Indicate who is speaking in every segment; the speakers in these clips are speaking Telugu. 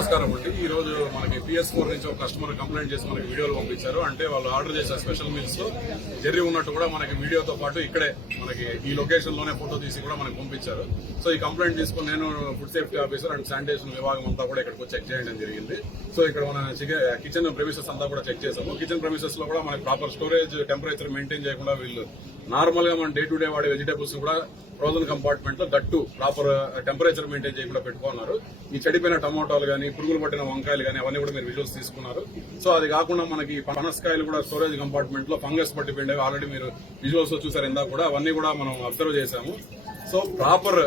Speaker 1: నమస్కారం అండి. ఈ రోజు మనకి పిఎస్ ఫోర్ నుంచి ఒక కస్టమర్ కంప్లైంట్ చేసి మనకి వీడియోలు పంపించారు. అంటే వాళ్ళు ఆర్డర్ చేసిన స్పెషల్ మీల్స్లో జరిగి ఉన్నట్టు కూడా మనకి వీడియోతో పాటు ఇక్కడే మనకి ఈ లొకేషన్లోనే ఫోటో తీసి కూడా మనకి పంపించారు. సో ఈ కంప్లైంట్ తీసుకుని నేను food safety officer and sanitation విభాగం అంతా కూడా ఇక్కడికి చెక్ చేయడం జరిగింది. సో ఇక్కడ మన కిచెన్ ప్రెమిసెస్ అంతా కూడా చెక్ చేసాము కిచెన్ ప్రెమిసెస్లో కూడా మనకి ప్రాపర్ స్టోరేజ్ టెంపరేచర్ మెయింటైన్ చేయకుండా వీళ్ళు నార్మల్గా మన డే టు డే వాడే వెజిటేబుల్స్ కూడా ఫ్రోజన్ కంపార్ట్మెంట్లో దట్టు ప్రాపర్ టెంపరేచర్ మెయింటైన్ చేయకుండా పెట్టుకున్నారు. ఈ చెడిపోయిన టమోటాలు కానీ పురుగులు పట్టిన వంకాయలు కానీ అవన్నీ కూడా మీరు విజువల్స్ తీసుకున్నారు. సో అది కాకుండా మనకి పనసకాయలు కూడా స్టోరేజ్ కంపార్ట్మెంట్లో ఫంగస్ పట్టిపోయిండేవి ఆల్రెడీ మీరు విజువల్స్లో చూసారు ఇందాక కూడా. అవన్నీ కూడా మనం అబ్జర్వ్ చేశాము. So proper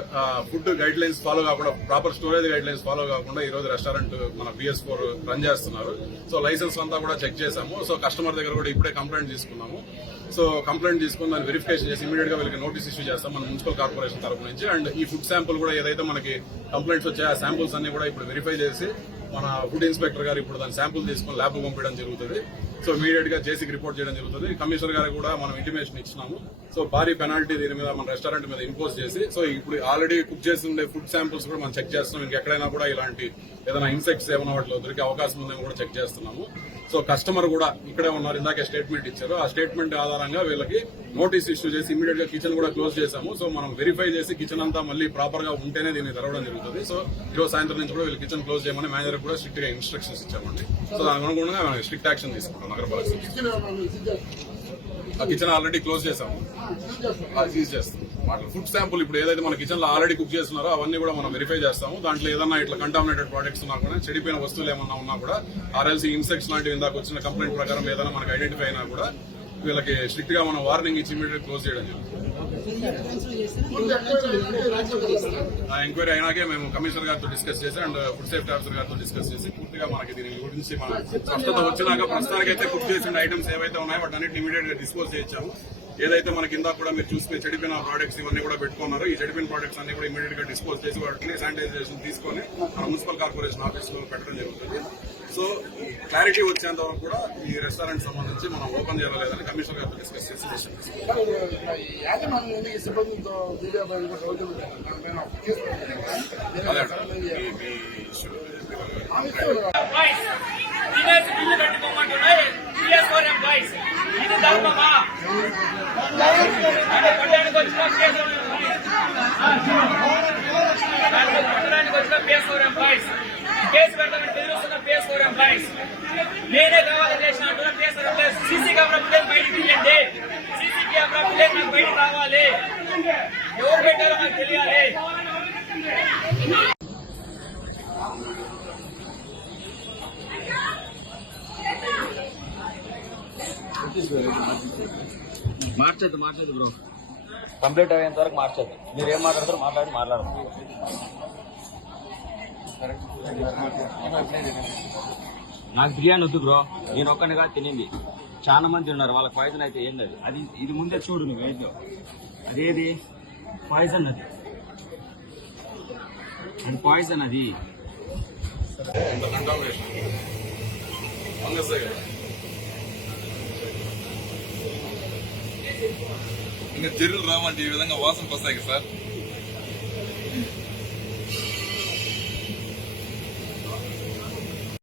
Speaker 1: food guidelines follow కాకుండా proper storage guidelines follow కాకుండా ఈ రోజు రెస్టారెంట్ మన బిఎస్ ఫోర్ రన్ చేస్తున్నారు. సో లైసెన్స్ అంతా కూడా చెక్ చేశాము. సో కస్టమర్ దగ్గర కూడా ఇప్పుడే కంప్లైంట్ తీసుకున్నాము. సో కంప్లైంట్ తీసుకుని దాన్ని వెరిఫికేషన్ చేసి ఇమీడియట్గా వీళ్ళకి నోటీస్ ఇష్యూ చేస్తాం మన మున్సిపల్ కార్పొరేషన్ తరపు నుంచి. అండ్ ఈ ఫుడ్ శాంపుల్ కూడా ఏదైతే మనకి కంప్లైంట్స్ వచ్చాయో ఆ శాంపుల్స్ అన్ని కూడా ఇప్పుడు వెరిఫై చేసి మన ఫుడ్ ఇన్స్పెక్టర్ గారు ఇప్పుడు దాని శాంపుల్ తీసుకుని ల్యాబ్ పంపించడం జరుగుతుంది. సో ఇమీడియట్గా జేసీకి రిపోర్ట్ చేయడం జరుగుతుంది. కమిషనర్ గారు కూడా మనం ఇంటిమేషన్ ఇచ్చినాము. సో భారీ పెనాల్టీ దీని మీద మన రెస్టారెంట్ మీద ఇంపోజ్ చేసి సో ఇప్పుడు ఆల్రెడీ కుక్ చేసి ఉండే ఫుడ్ శాంపుల్స్ కూడా మనం చెక్ చేస్తున్నాం. ఇంకెక్కడైనా కూడా ఇలాంటి ఏదైనా ఇన్సెక్ట్స్ ఏమైనా వాటిలో దొరికే అవకాశం ఉందేమో కూడా చెక్ చేస్తున్నాము. సో కస్టమర్ కూడా ఇక్కడే ఉన్నారు ఇందాక స్టేట్మెంట్ ఇచ్చారు. ఆ స్టేట్మెంట్ ఆధారంగా వీళ్ళకి నోటీస్ ఇష్యూ చేసి ఇమీడియట్గా కిచెన్ కూడా క్లోజ్ చేశాము. సో మనం వెరిఫై చేసి కిచెన్ అంతా మళ్ళీ ప్రాపర్గా ఉంటేనే దీన్ని తెరవడం జరుగుతుంది. సో ఈరోజు సాయంత్రం నుంచి కూడా వీళ్ళు కిచెన్ క్లోజ్ చేయమని మేనేజర్ కూడా స్ట్రిక్ట్గా ఇన్స్ట్రక్షన్స్ ఇచ్చామండి. సో దాని అనుగుణంగా స్ట్రిక్ట్ యాక్షన్ తీసుకుంటాం నగరపాలక సంస్థ. ఆ కిచెన్ ఆల్రెడీ క్లోజ్ చేసాము సీజ్ చేస్తాం. వాటి ఫుడ్ శాంపుల్ ఇప్పుడు ఏదైతే మన కిచెన్లో ఆల్రెడీ కుక్ చేస్తున్నారో అవన్నీ కూడా మనం వెరిఫై చేస్తాము. దాంట్లో ఏదన్నా ఇట్లా కంటామినేటెడ్ ప్రోడక్ట్స్ ఉన్నా కూడా చెడిపోయిన వస్తువులు ఏమన్నా ఉన్నా కూడా ఆర్ఎల్సీ ఇన్సెక్ట్స్ లాంటివి ఇందాక వచ్చిన కంప్లైంట్ ప్రకారం ఏదైనా మనకి ఐడెంటిఫై అయినా కూడా వీళ్ళకి స్ట్రిక్ట్గా మనం వార్నింగ్ ఇచ్చి ఇమీడియట్ క్లోజ్ చేయడం జరుగుతుంది. ఆ ఎంక్వైరీ అయినాకే మేము కమిషనర్ గారితో డిస్కస్ చేసి అండ్ ఫుడ్ సేఫ్టీ ఆఫీసర్ గారితో డిస్కస్ చేసి పూర్తిగా మనకి దీని గురించి మన స్పష్టత వచ్చినాక ప్రస్తుతానికి అయితే కుక్ చేసిన ఐటమ్స్ ఏవైతే ఉన్నాయో వాటి అన్నింటిని ఇమీడియట్గా డిస్పోజ్ చేయించాము. ఏదైతే మనకి ఇందాక కూడా మీరు చూసుకునే చెడిపోయిన ప్రోడక్ట్స్ ఇవన్నీ కూడా పెట్టుకున్నారు. ఈ చెడిపోయిన ప్రోడక్ట్స్ అన్ని కూడా ఇమీడియట్గా డిస్పోజ్ చేసి వాటిని శానిటైజేషన్ తీసుకొని మన మున్సిపల్ కార్పొరేషన్ ఆఫీస్లో పెట్టడం జరుగుతుంది. సో క్లారిటీ వచ్చేంత వరకు కూడా ఈ రెస్టారెంట్ సంబంధించి మనం ఓపెన్ చేయాలి లేదని కమిషనర్ గారితో డిస్కస్ చేసి
Speaker 2: ఇది ధర్మమా వచ్చిన ఫోర్ ఫోర్ నేనే చేసిన అంటున్న పిఎస్ సీసీ కెమెరా బయటికి తీయండి సీసీ కెమెరా బయటికి రావాలి
Speaker 3: మార్చద్దు మార్చద్దు బ్రో కంప్లీట్ అయ్యేంత వరకు మార్చద్దు. మీరు ఏం మాట్లాడతారో మాట్లాడి మాట్లాడదు. నాకు బిర్యానీ వద్దు బ్రో నేను ఒక్కనిగా తినింది. చాలా మంది ఉన్నారు వాళ్ళకి పాయిజన్ అయితే ఏంది అది? అది ఇది ముందే చూడు నువ్వు ఏంటో అదేది? పాయిజన్ అది. అది పాయిజన్ అది.
Speaker 4: ఇంకా చెరువులు రామంటే ఈ విధంగా వాసన వస్తాయి కదా సార్